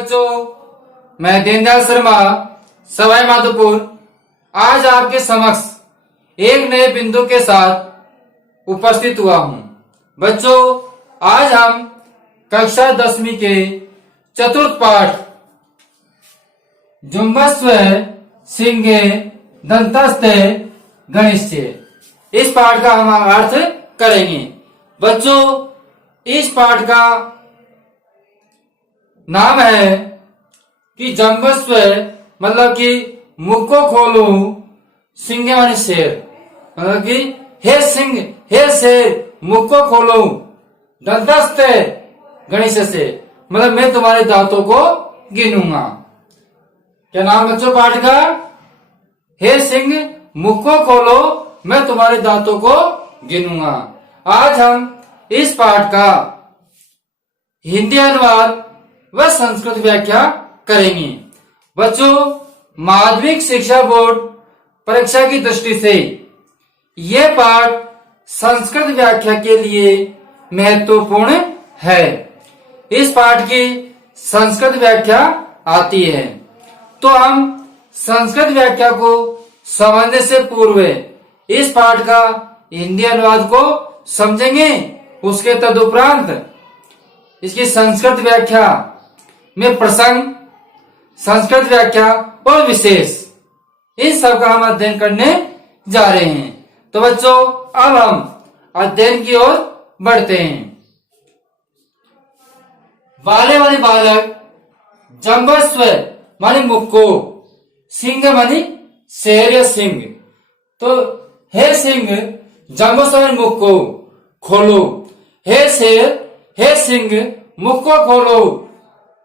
बच्चों, मैं दीनदयाल शर्मा सवाई माधोपुर आज आपके समक्ष एक नए बिंदु के साथ उपस्थित हुआ हूं। बच्चों, आज हम कक्षा 10वीं के चतुर्थ पाठ जुम्बस्व सिंगे दंतस्ते गणिष्य इस पाठ का हम अर्थ करेंगे। बच्चों, इस पाठ का नाम है कि जंबस्व मतलब कि मुख को खोलो, सिंह माने शेर, मतलब कि हे सिंह हे शेर मुख को खोलो, दंतस्ते गणेश से मतलब मैं तुम्हारे दांतों को गिनूंगा। क्या नाम बच्चों पाठ का? हे सिंह मुख को खोलो, मैं तुम्हारे दांतों को गिनूंगा। आज हम इस पाठ का हिंदी अनुवाद व संस्कृत व्याख्या करेंगे। बच्चों, माध्यमिक शिक्षा बोर्ड परीक्षा की दृष्टि से यह पाठ संस्कृत व्याख्या के लिए महत्वपूर्ण है। इस पाठ की संस्कृत व्याख्या आती है, तो हम संस्कृत व्याख्या को समझने से पूर्व इस पाठ का हिंदी अनुवाद को समझेंगे। उसके तदुपरांत इसकी संस्कृत व्याख्या में प्रसंग, संस्कृत व्याख्या और विशेष इन सब का हम अध्ययन करने जा रहे हैं। तो बच्चों, अब हम अध्ययन की ओर बढ़ते हैं। बाले माने बालक, जंबस्व माने मुख को, सिंह माने शेर या सिंह। तो हे सिंह जंबस्व माने मुख को खोलो, हे शेर हे सिंह मुख को खोलो,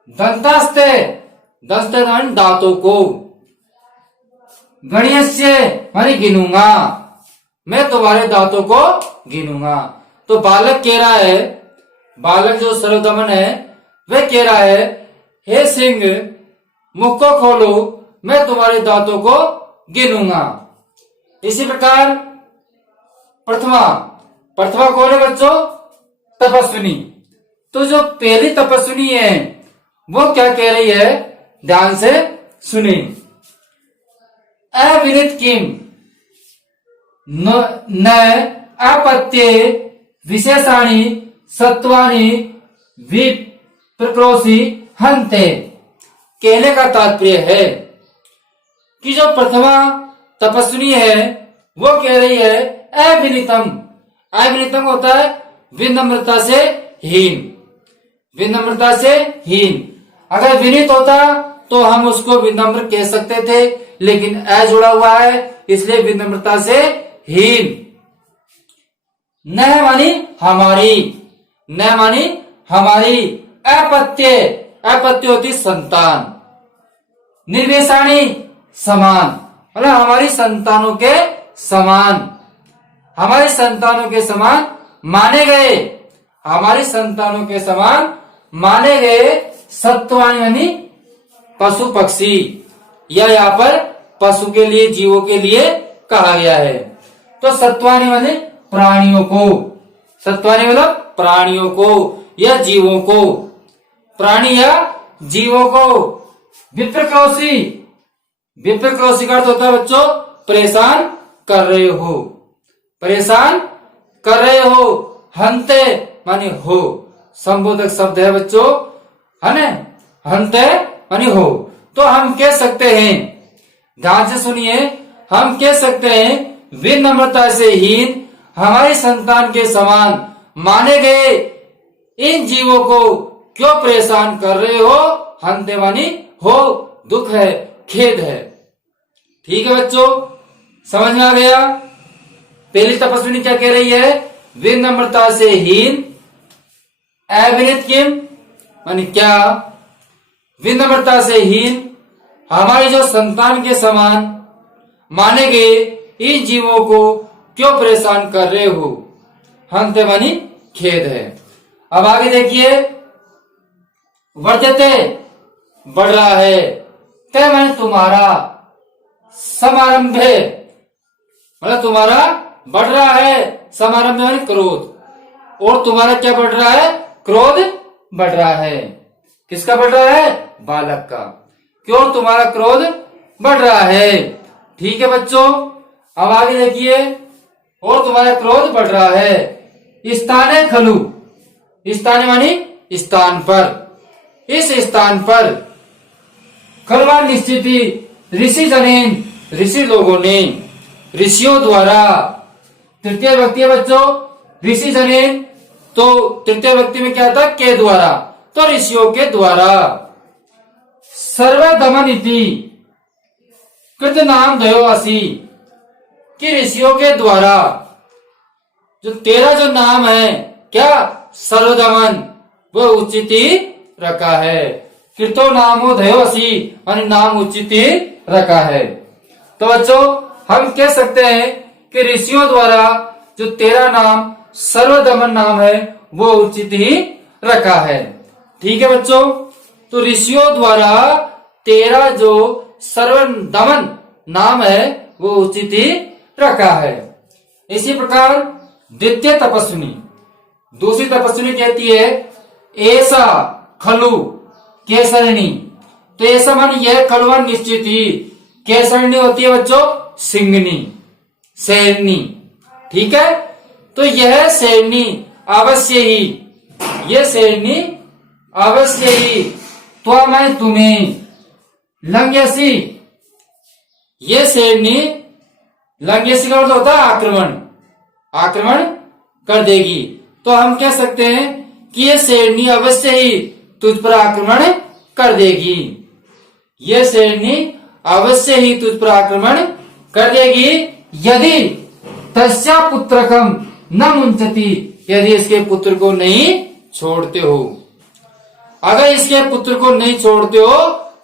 दंतास्ते दंते माने दांतों को, गणियस्य माने गिनूंगा, मैं तुम्हारे दांतों को गिनूंगा। तो बालक कह रहा है, बालक जो सर्वदमन है वह कह रहा है हे सिंह मुख को खोलो, मैं तुम्हारे दांतों को गिनूंगा। इसी प्रकार प्रथमा प्रथमा कौन है बच्चों? तपस्विनी। तो जो पहली तपस्विनी है वो क्या कह रही है, ध्यान से सुने। अविनित किम न अपत्ये विशेषाणि सत्वानि विप्रक्रोशी हन्ते। कहने का तात्पर्य है कि जो प्रथमा तपस्विनी है वो कह रही है अविनितम। अविनितम होता है विनम्रता से हीन, विनम्रता से हीन। अगर विनीत होता तो हम उसको विनम्र कह सकते थे, लेकिन अ जुड़ा हुआ है इसलिए विनम्रता से हीन। न मानी हमारी, न मानी हमारी, अपत्य अपत्य होती संतान, निर्वेशाणी समान मतलब हमारी संतानों के समान, हमारी संतानों के समान माने गए, हमारी संतानों के समान माने गए। सत्वानी यानी पशु पक्षी, या यहाँ पर पशु के लिए जीवों के लिए कहा गया है। तो सत्वानी माने प्राणियों को, सत्वानी मतलब प्राणियों को या जीवों को, प्राणी या जीवों को। विप्रक्रोशी, विप्रक्रोशी का अर्थ होता है बच्चों परेशान कर रहे हो, परेशान कर रहे हो। हंते माने हो, संबोधक शब्द है बच्चों, है ना, हंते माने हो। तो हम कह सकते हैं, ध्यान से सुनिए, हम कह सकते हैं विनम्रता से हीन हमारी संतान के समान माने गए इन जीवों को क्यों परेशान कर रहे हो। हंते मानी हो, दुख है, खेद है। ठीक है बच्चों, समझ में आ गया। पहली तपस्विनी क्या कह रही है? विनम्रता से हीन। अविनित किम माने क्या? विनम्रता से हीन हमारी जो संतान के समान माने गए इन जीवों को क्यों परेशान कर रहे हो। हंते मानी खेद है। अब आगे देखिए, वर्धते बढ़ रहा है, ते माने तुम्हारा, समारंभे मतलब तुम्हारा बढ़ रहा है, समारंभ माने क्रोध, और तुम्हारा क्या बढ़ रहा है? क्रोध बढ़ रहा है। किसका बढ़ रहा है? बालक का। क्यों? तुम्हारा क्रोध बढ़ रहा है। ठीक है बच्चों, अब आगे देखिए, और तुम्हारा क्रोध बढ़ रहा है। स्थाने खलु, स्थाने मानी स्थान पर, इस स्थान पर खलवा निश्चिति ऋषि जनेन, ऋषि लोगों ने, ऋषियों द्वारा। तृतीय व्यक्ति है बच्चों ऋषि जनेन, तो तृतीय व्यक्ति में क्या था? के द्वारा, तो ऋषियों के द्वारा। सर्वदमन इति कृत नाम दयो असी, कि ऋषियों के द्वारा जो तेरा जो नाम है क्या? सर्वदमन, वो उचित ही रखा है। कृतो नामो दयो असी, और नाम उचित ही रखा है। तो बच्चों हम कह सकते हैं कि ऋषियों द्वारा जो तेरा नाम सर्वदमन नाम है वो उचित ही रखा है। ठीक है बच्चों, तो ऋषियों द्वारा तेरा जो सर्वदमन नाम है वो उचित ही रखा है। इसी प्रकार द्वितीय तपस्विनी, दूसरी तपस्विनी कहती है ऐसा खलु केसरणी, तो ऐसा मान यह खलुआ निश्चित ही। केसरणी होती है बच्चों सिंगनी, शेरनी। ठीक है, तो यह शेरनी अवश्य ही, यह शेरनी अवश्य ही, तो मैं तुम्हें लंग्यसी, ये शेरनी, लंग्यसी का मतलब होता है आक्रमण, आक्रमण कर देगी। तो हम कह सकते हैं कि ये शेरनी अवश्य ही तुझ पर आक्रमण कर देगी, ये शेरनी अवश्य ही तुझ पर आक्रमण कर देगी यदि तस्या पुत्रकम न मुंचती, यदि इसके पुत्र को नहीं छोड़ते हो। अगर इसके पुत्र को नहीं छोड़ते हो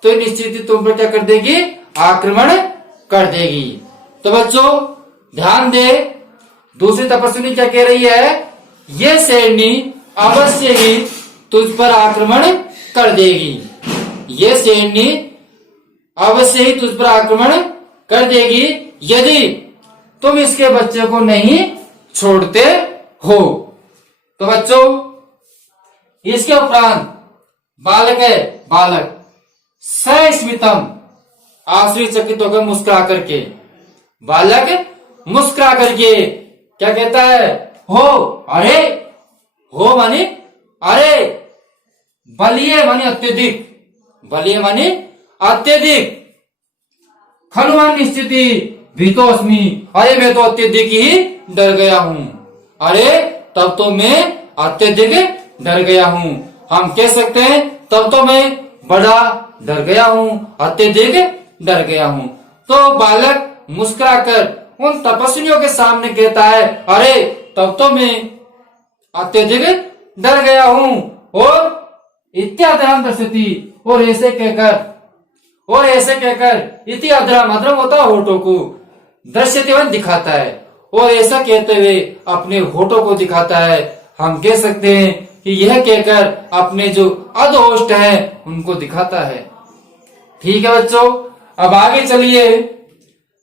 तो निश्चित ही तुम पर क्या कर देगी? आक्रमण कर देगी। तो बच्चों ध्यान दे, दूसरी तपस्विनी क्या कह रही है? ये शेरनी अवश्य ही तुझ पर आक्रमण कर देगी, ये शेरनी अवश्य ही तुझ पर आक्रमण कर देगी यदि तुम इसके बच्चे को नहीं छोड़ते हो। तो बच्चों इसके उपरांत बालक है, बालक सस्मितम, आश्चर्यचकित होकर मुस्कुरा करके, बालक मुस्कुरा करके क्या कहता है? हो, अरे, हो माने अरे, बलिए माने अत्यधिक, बलिए माने अत्यधिक, खलुआन स्थिति भीतोस्मी, अरे मैं तो अत्यधिक ही डर गया हूं, अरे तब तो मैं अत्यधिक डर गया हूं। हम कह सकते हैं तब तो मैं बड़ा डर गया हूं, अत्यधिक डर गया हूं। तो बालक मुस्कुराकर उन तपस्वियों के सामने कहता है, अरे तब तो मैं अत्यधिक डर गया हूं, और इत्यादि दर्शती, और ऐसे कहकर, और ऐसे कहकर, इति अधरम, अधरम होता है होठों को, दृश्यते दिखाता है, और ऐसा कहते हुए अपने होठों को दिखाता है। हम कह सकते हैं कि यह कहकर अपने जो अधोष्ठ है उनको दिखाता है। ठीक है बच्चों, अब आगे चलिए।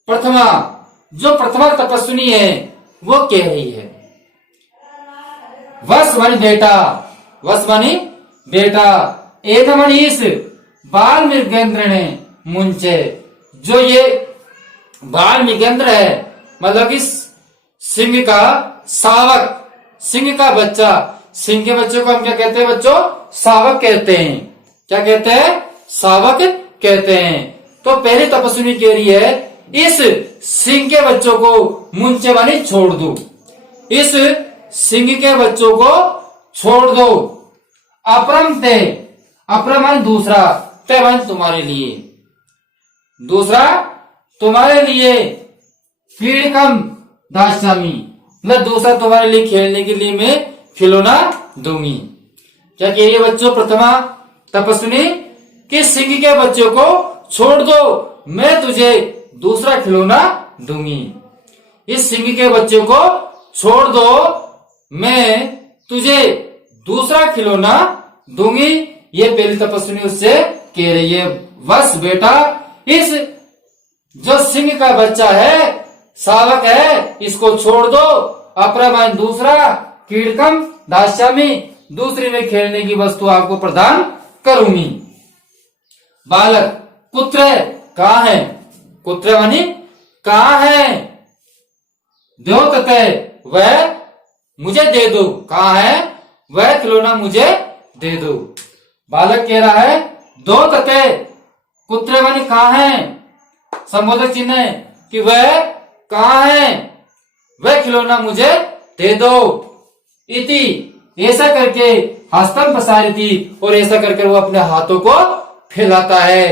प्रथमा, जो प्रथमा तपस्विनी है वो कह रही है, वस मानी बेटा, वस मानी बेटा, एक मनीष बाल मृगेंद्र ने मुंचे, जो ये बाल मृगेंद्र है मतलब इस सिंह का सावक, सिंह का बच्चा, सिंह के बच्चे को हम क्या कहते हैं बच्चों? सावक कहते हैं। क्या कहते हैं? सावक कहते हैं। तो पहली तपस्विनी कह रही है इस सिंह के बच्चों को मुंचे मानी छोड़ दो, इस सिंह के बच्चों को छोड़ दो। अपरम ते, अपरम मानी दूसरा, ते मानी तुम्हारे लिए, दूसरा तुम्हारे लिए, क्रीडकम दास्यामि, मैं दूसरा तुम्हारे लिए खेलने के लिए मैं खिलौना दूंगी। क्या कह रही है बच्चों प्रथमा तपस्विनी? कि सिंह के बच्चों को छोड़ दो, मैं तुझे दूसरा खिलौना दूंगी। इस सिंह के बच्चे को छोड़ दो, मैं तुझे दूसरा खिलौना दूंगी। ये पहली तपस्विनी उससे कह रही है, बस बेटा इस जो सिंह का बच्चा है, सावक है, इसको छोड़ दो। अपरामान दूसरा, कीड़कम दास्यामी, दूसरी में खेलने की वस्तु आपको प्रदान करूंगी। बालक कुत्र कहाँ है, कुत्र मानी कहाँ है, दो तते वह मुझे दे दो, कहाँ है वह खिलौना मुझे दे दो। बालक कह रहा है दो तते, कुत्र मानी कहाँ है, संबोधक चिन्ह है कि वह कहाँ है, वह खिलौना मुझे दे दो। इति ऐसा करके हस्तम प्रसारिती, और ऐसा करके वो अपने हाथों को फैलाता है।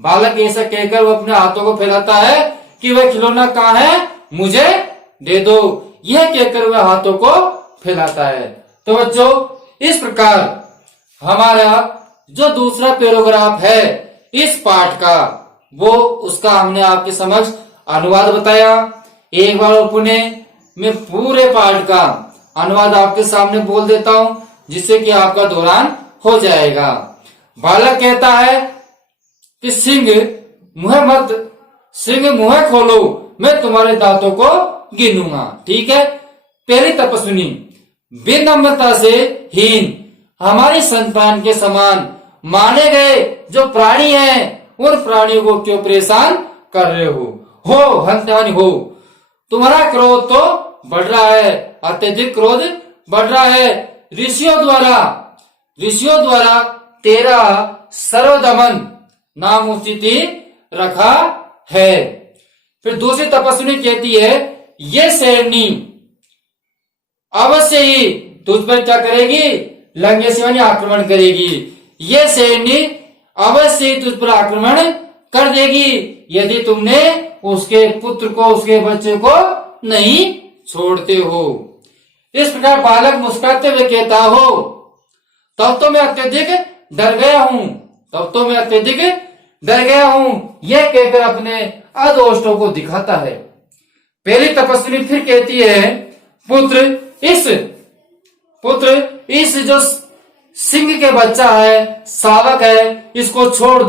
बालक ऐसा कहकर वो अपने हाथों को फैलाता है कि वह खिलौना कहाँ है मुझे दे दो, यह कहकर वह हाथों को फैलाता है। तो बच्चों इस प्रकार हमारा जो दूसरा पैराग्राफ है इस पाठ का, वो उसका हमने आपके समक्ष अनुवाद बताया। एक बार पुनः मैं पूरे पाठ का अनुवाद आपके सामने बोल देता हूं, जिससे कि आपका दोहरान हो जाएगा। बालक कहता है कि सिंह मुंह खोलो, मैं तुम्हारे दांतों को गिनूंगा। ठीक है। पहली तपस्विनी, विनम्रता से हीन, हमारी संतान के समान माने गए जो प्राणी हैं, उन प्राणियों को क्यों परेशान कर रहे हो हंतानी हो। तुम्हारा क्रोध तो बढ़ रहा है, अत्यधिक क्रोध बढ़ रहा है। ऋषियों द्वारा तेरा सर्वदमन नामुचिति रखा है। फिर दूसरी तपस्विनी कहती है ये शेरनी अवश्य ही तुझ पर क्या करेगी, लंगे से आक्रमण करेगी। ये शेरनी अवश्य ही तुझ पर आक्रमण कर देगी यदि तुमने उसके पुत्र को, उसके बच्चे को नहीं छोड़ते हो। इस प्रकार बालक मुस्कुराते हुए कहता हो तब तो मैं अत्यधिक डर गया हूं, यह कहकर अपने अदोष्टों को दिखाता है। पहली तपस्विनी फिर कहती है पुत्र इस जो सिंह के बच्चा है, शावक है, इसको छोड़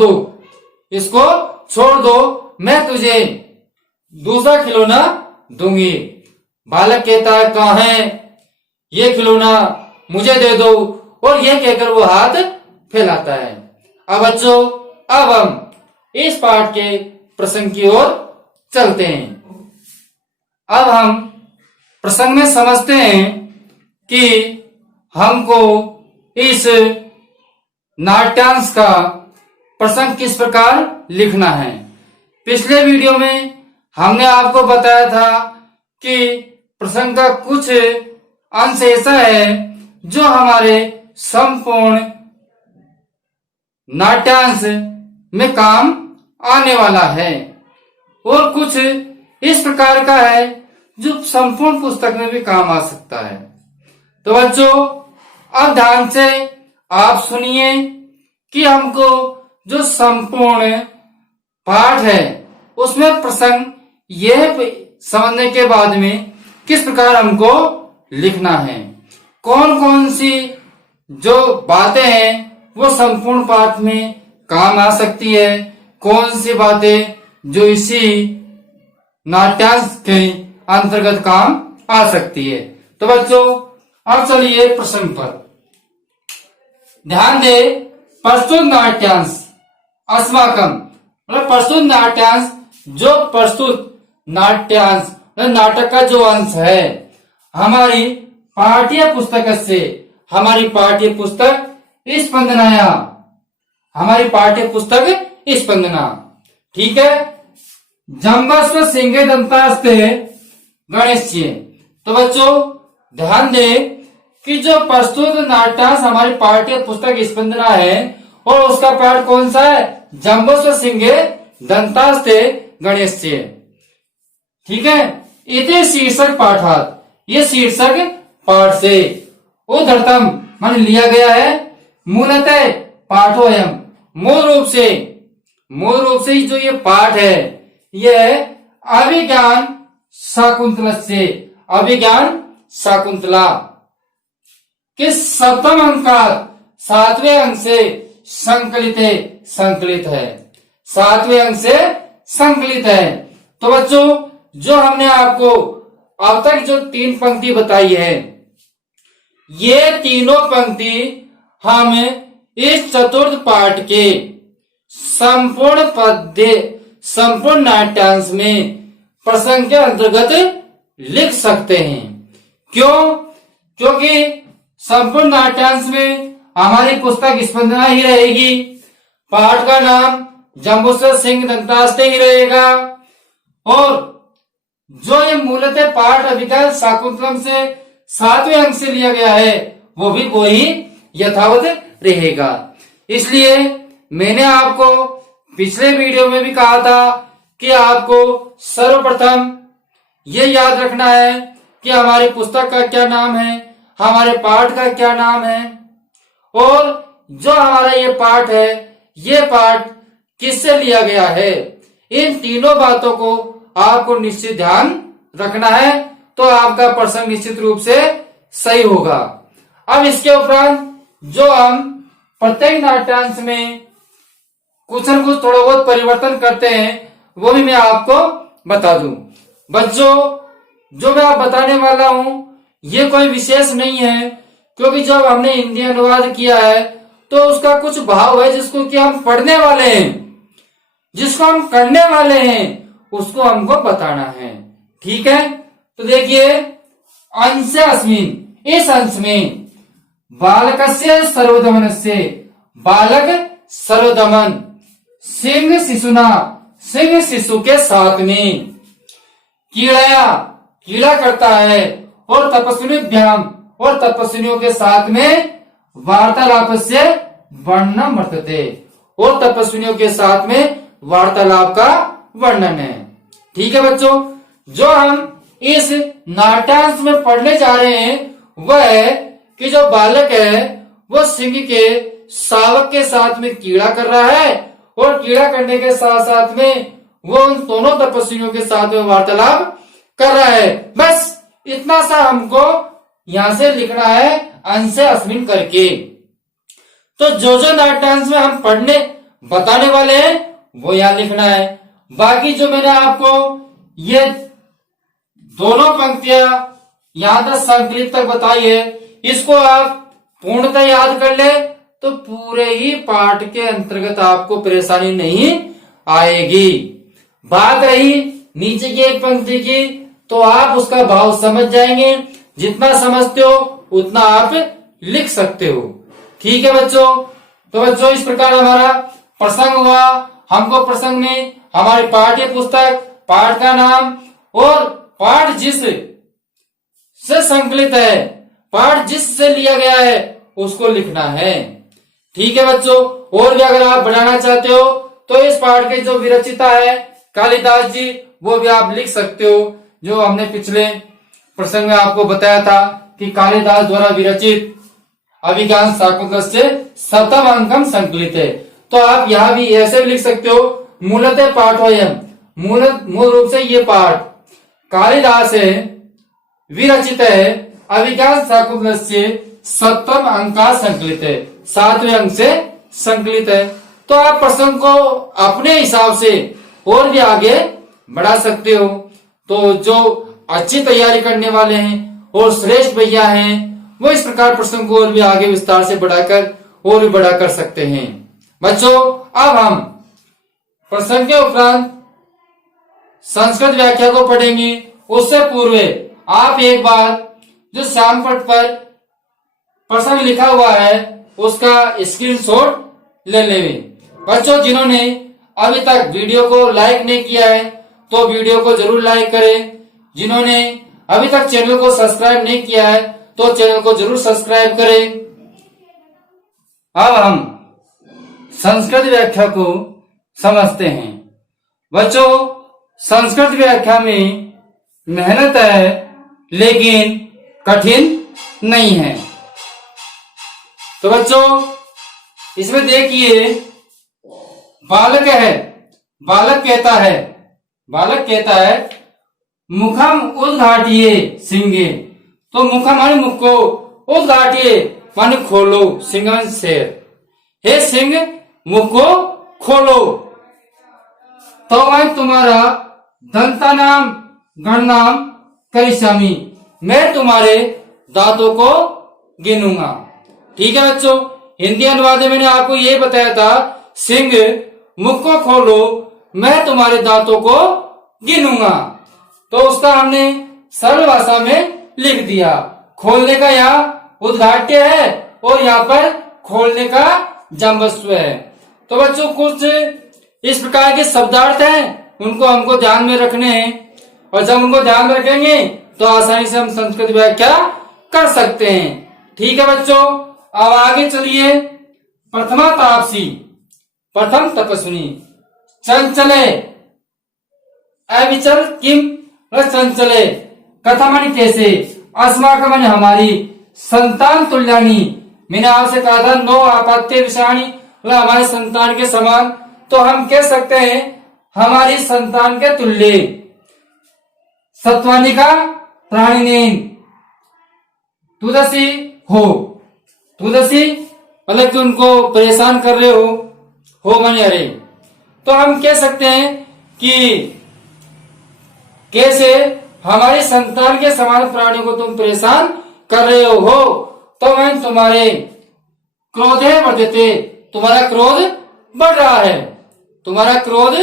दो, मैं तुझे दूसरा खिलौना दूंगी। बालक कहता है कहाँ है ये खिलौना, मुझे दे दो, और यह कहकर वो हाथ फैलाता है। अब बच्चों अब हम इस पाठ के प्रसंग की ओर चलते हैं। अब हम प्रसंग में समझते हैं कि हमको इस नाट्यांश का प्रसंग किस प्रकार लिखना है। पिछले वीडियो में हमने आपको बताया था कि प्रसंग का कुछ अंश ऐसा है जो हमारे संपूर्ण नाट्यांश में काम आने वाला है, और कुछ इस प्रकार का है जो संपूर्ण पुस्तक में भी काम आ सकता है। तो बच्चों अब ध्यान से आप सुनिए कि हमको जो संपूर्ण पाठ है उसमें प्रसंग यह समझने के बाद में किस प्रकार हमको लिखना है, कौन कौन सी जो बातें हैं वो संपूर्ण पाठ में काम आ सकती है, कौन सी बातें जो इसी नाट्यांश के अंतर्गत काम आ सकती है। तो बच्चों अब चलिए प्रसंग पर ध्यान दे। प्रस्तुत नाट्यांश अस्माकम, मतलब प्रस्तुत नाट्यांश, जो प्रस्तुत नाट्यांश नाटक का जो अंश है हमारी पाठ्य पुस्तक से, हमारी पाठ्य पुस्तक स्पंदनाया, हमारी पाठ्य पुस्तक स्पंदना। ठीक है। जम्बस्व सिंह दंतास्ते गणेश। तो बच्चों ध्यान दें कि जो प्रस्तुत नाट्यांश हमारी पाठ्य पुस्तक स्पंदना है और उसका पाठ कौन सा है, जम्बस्व सिंह दंतास्ते गणेश। ठीक है। इति शीर्षक पाठात, ये शीर्षक पाठ से उद्धृतम मान लिया गया है। मूलतः पाठोयम, मूल रूप से जो ये पाठ है यह अभिज्ञान शाकुंतला के सप्तम अंक, सातवें अंक से संकलित है, सातवें अंक से संकलित है। तो बच्चों जो हमने आपको अब तक जो 3 पंक्ति बताई है, ये तीनों पंक्ति हम इस चतुर्थ पाठ के संपूर्ण पद्य संपूर्ण नाट्यांश में प्रसंग के अंतर्गत लिख सकते हैं। क्यों? क्योंकि संपूर्ण नाट्यांश में हमारी पुस्तक स्पंदना ही रहेगी, पाठ का नाम जंबूसर सिंह दंतास्ते ही रहेगा, और जो ये मूलतः पाठ अभिज्ञान शाकुंतलम से 7वें अंक से लिया गया है वो भी वही यथावत रहेगा। इसलिए मैंने आपको पिछले वीडियो में भी कहा था कि आपको सर्वप्रथम ये याद रखना है कि हमारी पुस्तक का क्या नाम है, हमारे पाठ का क्या नाम है, और जो हमारा ये पाठ है ये पाठ किससे लिया गया है। इन तीनों बातों को आपको निश्चित ध्यान रखना है, तो आपका प्रसंग निश्चित रूप से सही होगा। अब इसके उपरांत जो हम प्रत्येक नाट्यांश में कुछ न कुछ थोड़ा बहुत परिवर्तन करते हैं वो भी मैं आपको बता दूं। बच्चों, जो मैं आप बताने वाला हूं ये कोई विशेष नहीं है, क्योंकि जब हमने हिंदी अनुवाद किया है तो उसका कुछ भाव है जिसको कि हम पढ़ने वाले हैं, जिसको हम करने वाले हैं उसको हमको बताना है। ठीक है, तो देखिए अंश अस्मिन, इस अंश में बालकस्य सर्वदमनस्य, बालक सर्वदमन, सिंह शिशुना, सिंह शिशु के साथ में, कीड़या, कीड़ा करता है, और तपस्विभ्याम, और तपस्वियों के साथ में वार्तालाप से वर्णन वर्तते, और तपस्वियों के साथ में वार्तालाप का वर्णन है। ठीक है बच्चों, जो हम इस नाट्यांश में पढ़ने जा रहे हैं वह है कि जो बालक है वो सिंह के शावक के साथ में कीड़ा कर रहा है, और कीड़ा करने के साथ साथ में वो उन दोनों तपस्वियों के साथ में वार्तालाप कर रहा है। बस इतना सा हमको यहां से लिखना है अंश अस्मिन करके। तो जो नाट्यांश में हम पढ़ने बताने वाले हैं वो यहां लिखना है। बाकी जो मैंने आपको ये दोनों पंक्तियां यहां तक संकलित तक बताई है, इसको आप पूर्णतः याद कर ले तो पूरे ही पाठ के अंतर्गत आपको परेशानी नहीं आएगी। बात रही नीचे की एक पंक्ति की, तो आप उसका भाव समझ जाएंगे, जितना समझते हो उतना आप लिख सकते हो। ठीक है बच्चों, तो बच्चों इस प्रकार हमारा प्रसंग हुआ। हमको प्रसंग में हमारी पाठ्य पुस्तक, पाठ का नाम और पाठ जिस से संकलित है, पाठ जिस से लिया गया है उसको लिखना है। ठीक है बच्चों, और भी अगर आप बढ़ाना चाहते हो तो इस पाठ के जो विरचिता है कालिदास जी, वो भी आप लिख सकते हो। जो हमने पिछले प्रसंग में आपको बताया था कि कालिदास द्वारा विरचित अभिज्ञान शाकुंतलस्य 7वां अंकम संकलित है, तो आप यहाँ भी ऐसे भी लिख सकते हो, मूलतः पाठोयम, मूल रूप से ये पाठ कालिदास है विरचित है, अभिज्ञान शाकुंतलस्य 7वां अंक का संकलित है, 7वें अंक से संकलित है। तो आप प्रसंग को अपने हिसाब से और भी आगे बढ़ा सकते हो। तो जो अच्छी तैयारी करने वाले हैं और श्रेष्ठ भैया हैं वो इस प्रकार प्रसंग को और भी आगे विस्तार से बढ़ाकर और भी बड़ा कर सकते हैं। बच्चों, अब हम प्रसंग के उपरांत संस्कृत व्याख्या को पढ़ेंगे। उससे पूर्व आप एक बार जो श्यामपट पर प्रसंग लिखा हुआ है उसका स्क्रीनशॉट ले लें। बच्चों, जिन्होंने अभी तक वीडियो को लाइक नहीं किया है तो वीडियो को जरूर लाइक करें। जिन्होंने अभी तक चैनल को सब्सक्राइब नहीं किया है तो चैनल को जरूर सब्सक्राइब करें। अब हम संस्कृत व्याख्या को समझते हैं। बच्चों, संस्कृत व्याख्या में मेहनत है लेकिन कठिन नहीं है। तो बच्चों, इसमें देखिए बालक है, बालक कहता है मुखम उद्घाटिए सिंगे, तो मुखम माने मुख को, उद्घाटिए माने खोलो, सिंह शेर, हे सिंह मुख को खोलो, तो मैं तुम्हारा दंता नाम गणनाम करिष्यामि, मैं तुम्हारे दांतों को गिनूंगा। ठीक है बच्चों, हिंदी अनुवाद में मैंने आपको ये बताया था, सिंह मुख को खोलो, मैं तुम्हारे दांतों को गिनूंगा। तो उसका हमने सरल भाषा में लिख दिया। खोलने का यहाँ उद्घाट्य है और यहाँ पर खोलने का जम्बस्व है। तो बच्चों कुछ इस प्रकार के शब्दार्थ हैं, उनको हमको ध्यान में रखने हैं, और जब उनको ध्यान में रखेंगे तो आसानी से हम संस्कृत व्याख्या कर सकते हैं। ठीक है बच्चों, अब आगे चलिए। प्रथमा तापसी, प्रथम तपस्विनी। चंचले, अविचल किम चंचले, कथमनि कैसे, अस्माकं मन हमारी, संतान तुल्यानी, मैंने आपसे कहा था नो आपत्ति विषयाणी, मतलब हमारे संतान के समान। तो हम कह सकते हैं हमारी संतान के तुल्य। सत्वानिका प्राणिनेन, तुदसी हो, तुदसी मतलब कि उनको परेशान कर रहे हो माने अरे। तो हम कह सकते हैं कि कैसे हमारी संतान के समान प्राणी को तुम परेशान कर रहे हो, तो मैं तुम्हारे क्रोधे वर्धते, तुम्हारा क्रोध बढ़ रहा है, तुम्हारा क्रोध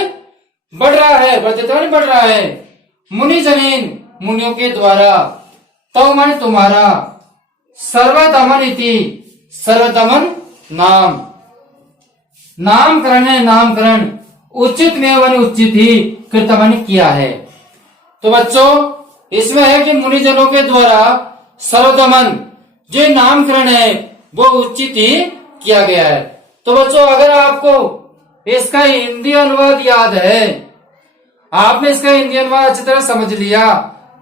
बढ़ रहा है, वर्धते नहीं बढ़ रहा है। मुनि जमीन, मुनियों के द्वारा, तो मैं तुम्हारा सर्वदमन इति, सर्वदमन नाम, नामकरण है, नामकरण उचित में वन उचित ही कृतमन किया है। तो बच्चों इसमें है कि मुनिजनों के द्वारा सर्वदमन जो नामकरण है वो उचित ही किया गया है। तो बच्चों अगर आपको इसका हिंदी अनुवाद याद है, आपने इसका हिंदी अनुवाद अच्छी तरह समझ लिया,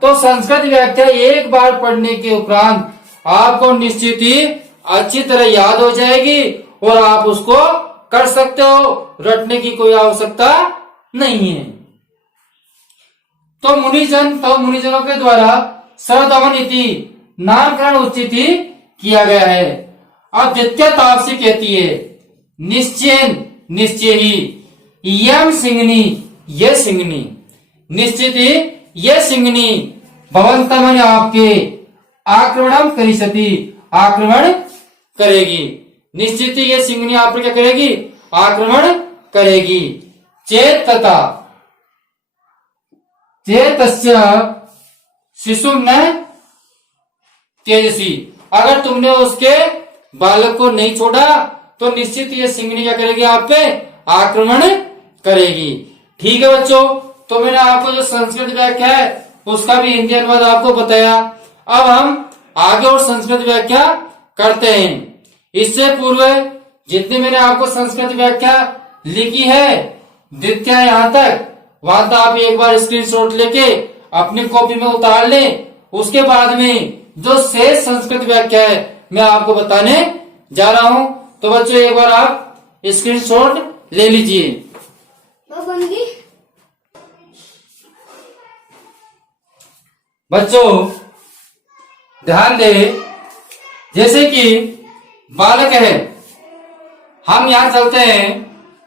तो संस्कृत व्याख्या एक बार पढ़ने के उपरांत आपको निश्चित ही अच्छी तरह याद हो जाएगी और आप उसको कर सकते हो, रटने की कोई आवश्यकता नहीं है। तो मुनिजनों के द्वारा सर्वदमन इति, नामकरण उचित ही किया गया है। अब द्वितीय तापसी कहती है निश्चय, निश्चय ही, यम सिंगनी, ये सिंगनी, निश्चित ही ये सिंगनी, भवंतमन आपके, आक्रमणम करिष्यति, आक्रमण करेगी। निश्चित ही ये सिंगनी आप पर क्या करेगी, आक्रमण करेगी। चेतता, चेतस्य शिशु न तेजसी, अगर तुमने उसके बालक को नहीं छोड़ा तो निश्चित ये सिंगनी क्या करेगी, आप पे आक्रमण करेगी। ठीक है बच्चों, तो मैंने आपको जो संस्कृत व्याख्या है उसका भी हिंदी अनुवाद आपको बताया। अब हम आगे और संस्कृत व्याख्या करते हैं। इससे पूर्व जितनी मैंने आपको संस्कृत व्याख्या लिखी है द्वितीय यहाँ तक, वहां तक आप एक बार स्क्रीनशॉट लेके अपनी कॉपी में उतार लें। उसके बाद में जो शेष संस्कृत व्याख्या है मैं आपको बताने जा रहा हूं। तो बच्चों एक बार आप स्क्रीनशॉट ले लीजिए। बच्चों ध्यान दें, जैसे कि बालक है, हम यहां चलते हैं,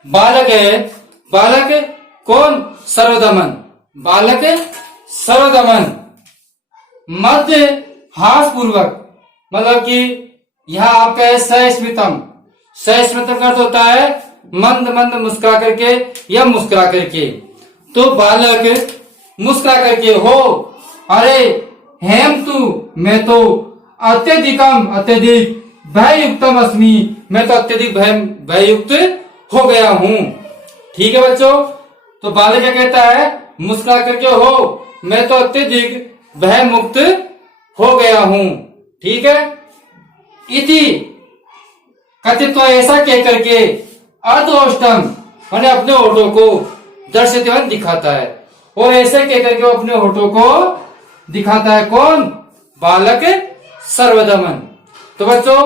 बालक है, बालक कौन, सर्वदमन, बालक सर्वदमन, मध्य हास पूर्वक, मतलब कि यहाँ आपका है सस्मितम, सस्मितम का अर्थ होता है मंद मंद मुस्कुरा करके या मुस्कुरा करके। तो बालक मुस्कुरा करके हो, अरे हेम तू, मैं तो अत्यधिकम, अत्यधिक भय युक्तम अस्मि, मैं तो अत्यधिक भय युक्त हो गया हूं। ठीक है बच्चों, तो बालक क्या कहता है, मुस्कुरा करके हो, मैं तो अत्यधिक भय मुक्त हो गया हूं। ठीक है, इति कथित, तो ऐसा कह करके अर्धोष्टम मैंने अपने होठों को दर्शयते दिखाता है, और ऐसे कह करके वो अपने होठों को दिखाता है। कौन, बालक सर्वदमन। तो बच्चों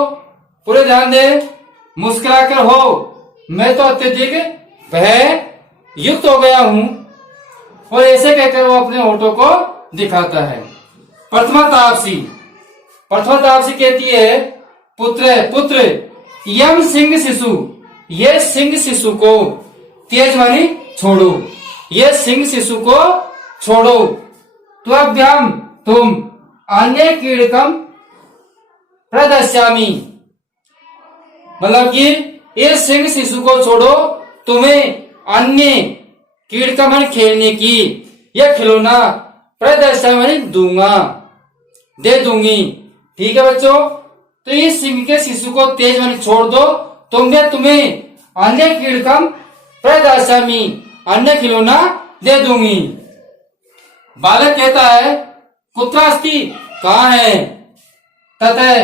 पूरे ध्यान दें, मुस्कुराकर हो, मैं तो अत्यधिक भय युक्त हो गया हूं, और ऐसे कहकर वो अपने होठों को दिखाता है। प्रथमा तापसी, प्रथमा तापसी कहती है पुत्र, पुत्र यम सिंह शिशु, ये सिंह शिशु को, तेज मानी छोड़ो, ये सिंह शिशु को छोड़ो। त्वभ्याम, तुम, अन्य कीड़कम प्रदर्श्यामी, मतलब कि इस सिंह शिशु को छोड़ो, तुम्हें अन्य कीड़का मन खेलने की यह खिलौना प्रदर्शन में दूंगा, दे दूंगी। ठीक है बच्चों, तो इस सिंह के शिशु को तेज मन छोड़ दो, तुम्हें अन्य कीड़कम प्रदर्शनी अन्य खिलौना दे दूंगी। बालक कहता है कुत्र अस्ति, कहाँ है? ततः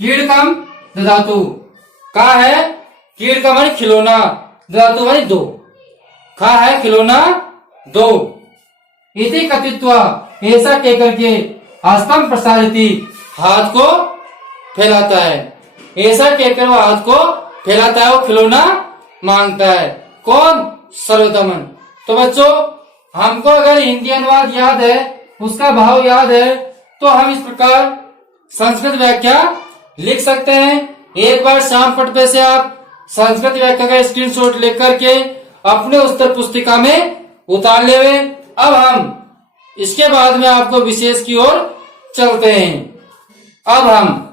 कीड़कम ददातु, कहाँ है? कीड़कम माने खिलौना, ददातु माने दो, कहाँ है खिलौना? दो। इति कथित्वा, ऐसा कहकर के हस्तम प्रसारिति, हाथ को फैलाता है। ऐसा कहकर वो हाथ को फैलाता है, वो खिलौना मांगता है। कौन? सर्वदमन। तो बच्चों, हमको अगर हिंदी अनुवाद याद है, उसका भाव याद है, तो हम इस प्रकार संस्कृत व्याख्या लिख सकते हैं। एक बार शाम पट पे से आप संस्कृत व्याख्या का स्क्रीनशॉट लेकर के अपने उत्तर पुस्तिका में उतार ले। अब हम इसके बाद में आपको विशेष की ओर चलते हैं। अब हम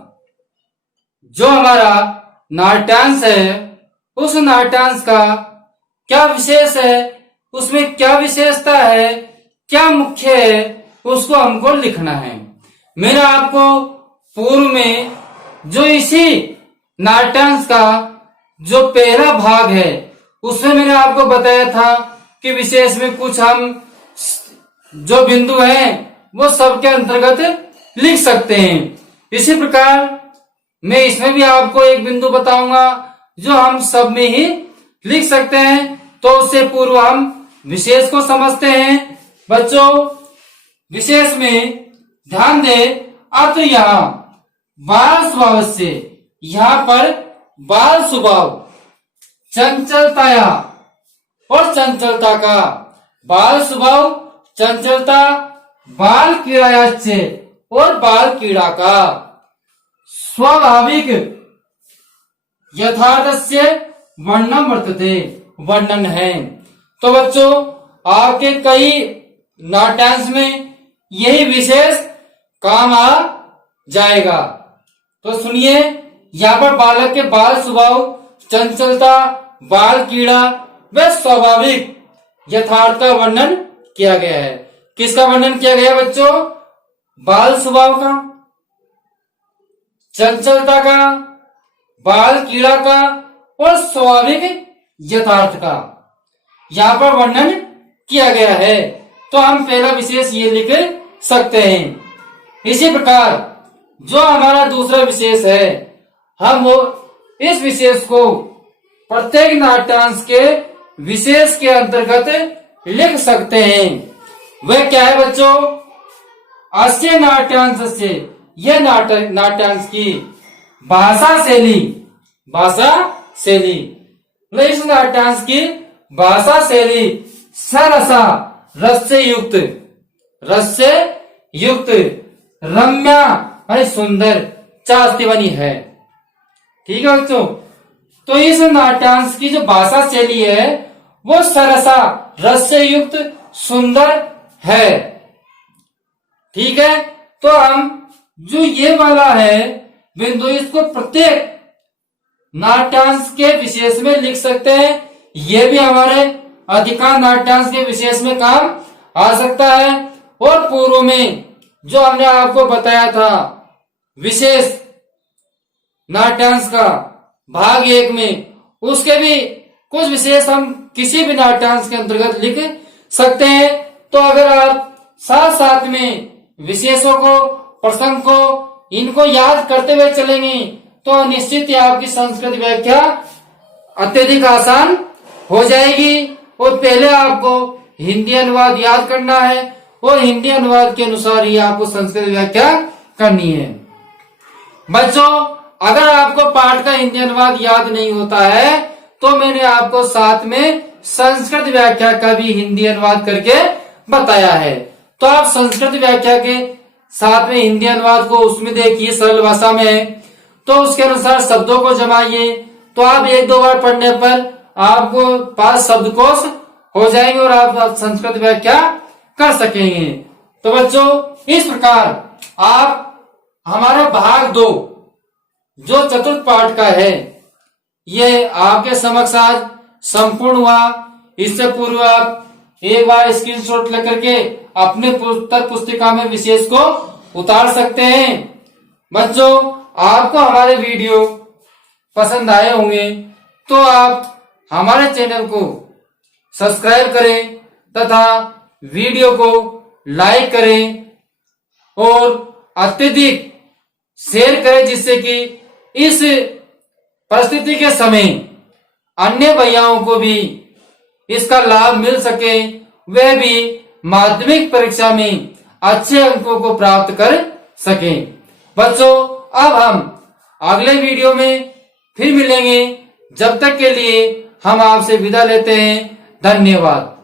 जो हमारा नाट्यांश है, उस नाट्यांश का क्या विशेष है, उसमें क्या विशेषता है, क्या मुख्य है, उसको हमको लिखना है। मैंने आपको पूर्व में जो इसी नाट्यांश का जो पहला भाग है, उसमें मैंने आपको बताया था कि विशेष में कुछ हम जो बिंदु हैं वो सबके अंतर्गत लिख सकते हैं। इसी प्रकार मैं इसमें भी आपको एक बिंदु बताऊंगा जो हम सब में ही लिख सकते हैं। तो उससे पूर्व हम विशेष को समझते हैं। बच्चों, विशेष में ध्यान दें, अब तो यहाँ बाल स्वभाव से, यहाँ पर बाल स्वभाव चंचलताया और चंचलता का, बाल स्वभाव चंचलता, बाल क्रीड़ायाच्य और बाल क्रीड़ा का स्वाभाविक यथार्थस्य वर्णन वर्तते, वर्णन है। तो बच्चों, आपके कई नाट्यांश में यही विशेष काम आ जाएगा। तो सुनिए, यहाँ पर बालक के बाल स्वभाव, चंचलता, बाल कीड़ा व स्वाभाविक यथार्थ का वर्णन किया गया है। किसका वर्णन किया गया बच्चों? बाल स्वभाव का, चंचलता का, बाल कीड़ा का और स्वाभाविक यथार्थ का यहाँ पर वर्णन किया गया है। तो हम पहला विशेष ये लिख सकते हैं। इसी प्रकार जो हमारा दूसरा विशेष है, हम वो इस विशेष को प्रत्येक नाट्यांश के विशेष के अंतर्गत लिख सकते हैं। वह क्या है बच्चों? अस्य नाट्यांश से, यह नाट्यांश की भाषा शैली, भाषा शैली, इस नाट्यांश की भाषा शैली सरसा, रस से युक्त, रस से युक्त, रम्या अरे सुंदर, चास्ती बनी है। ठीक है बच्चों, तो इस नाट्यांश की जो भाषा शैली है वो सरसा, रस से युक्त, सुंदर है। ठीक है, तो हम जो ये वाला है बिंदु, इसको प्रत्येक नाट्यांश के विशेष में लिख सकते हैं। ये भी हमारे अधिकांश नाट्यांश के विशेष में काम आ सकता है। और पूर्व में जो हमने आपको बताया था विशेष नाट्यांश का भाग 1 में, उसके भी कुछ विशेष हम किसी भी नाट्यांश के अंतर्गत लिख सकते हैं। तो अगर आप साथ साथ में विशेषों को, प्रसंग को, इनको याद करते हुए चलेंगे तो निश्चित ही आपकी संस्कृत व्याख्या अत्यधिक आसान हो जाएगी। और पहले आपको हिंदी अनुवाद याद करना है और हिंदी अनुवाद के अनुसार ही आपको संस्कृत व्याख्या करनी है। बच्चों, अगर आपको पाठ का हिंदी अनुवाद याद नहीं होता है तो मैंने आपको साथ में संस्कृत व्याख्या का भी हिंदी अनुवाद करके बताया है। तो आप संस्कृत व्याख्या के साथ में हिंदी अनुवाद को उसमें देखिए, सरल भाषा में है, तो उसके अनुसार शब्दों को जमाइए। तो आप 1-2 बार पढ़ने पर आपको पास शब्दकोश हो जाएंगे और आप संस्कृत व्याख्या कर सकेंगे। तो बच्चों, इस प्रकार आप हमारा भाग 2 जो चतुर्थ पाठ का है ये आपके समक्ष आज संपूर्ण हुआ। इससे पूर्व आप एक बार स्क्रीनशॉट लेकर के अपने पुस्तक पुस्तिका में विशेष को उतार सकते हैं। बच्चों, आपको हमारे वीडियो पसंद आए होंगे तो आप हमारे चैनल को सब्सक्राइब करें तथा वीडियो को लाइक करें और अत्यधिक शेयर करें, जिससे कि इस परिस्थिति के समय अन्य भैयाओं को भी इसका लाभ मिल सके, वह भी माध्यमिक परीक्षा में अच्छे अंकों को प्राप्त कर सके। बच्चों, अब हम अगले वीडियो में फिर मिलेंगे। जब तक के लिए हम आपसे विदा लेते हैं। धन्यवाद।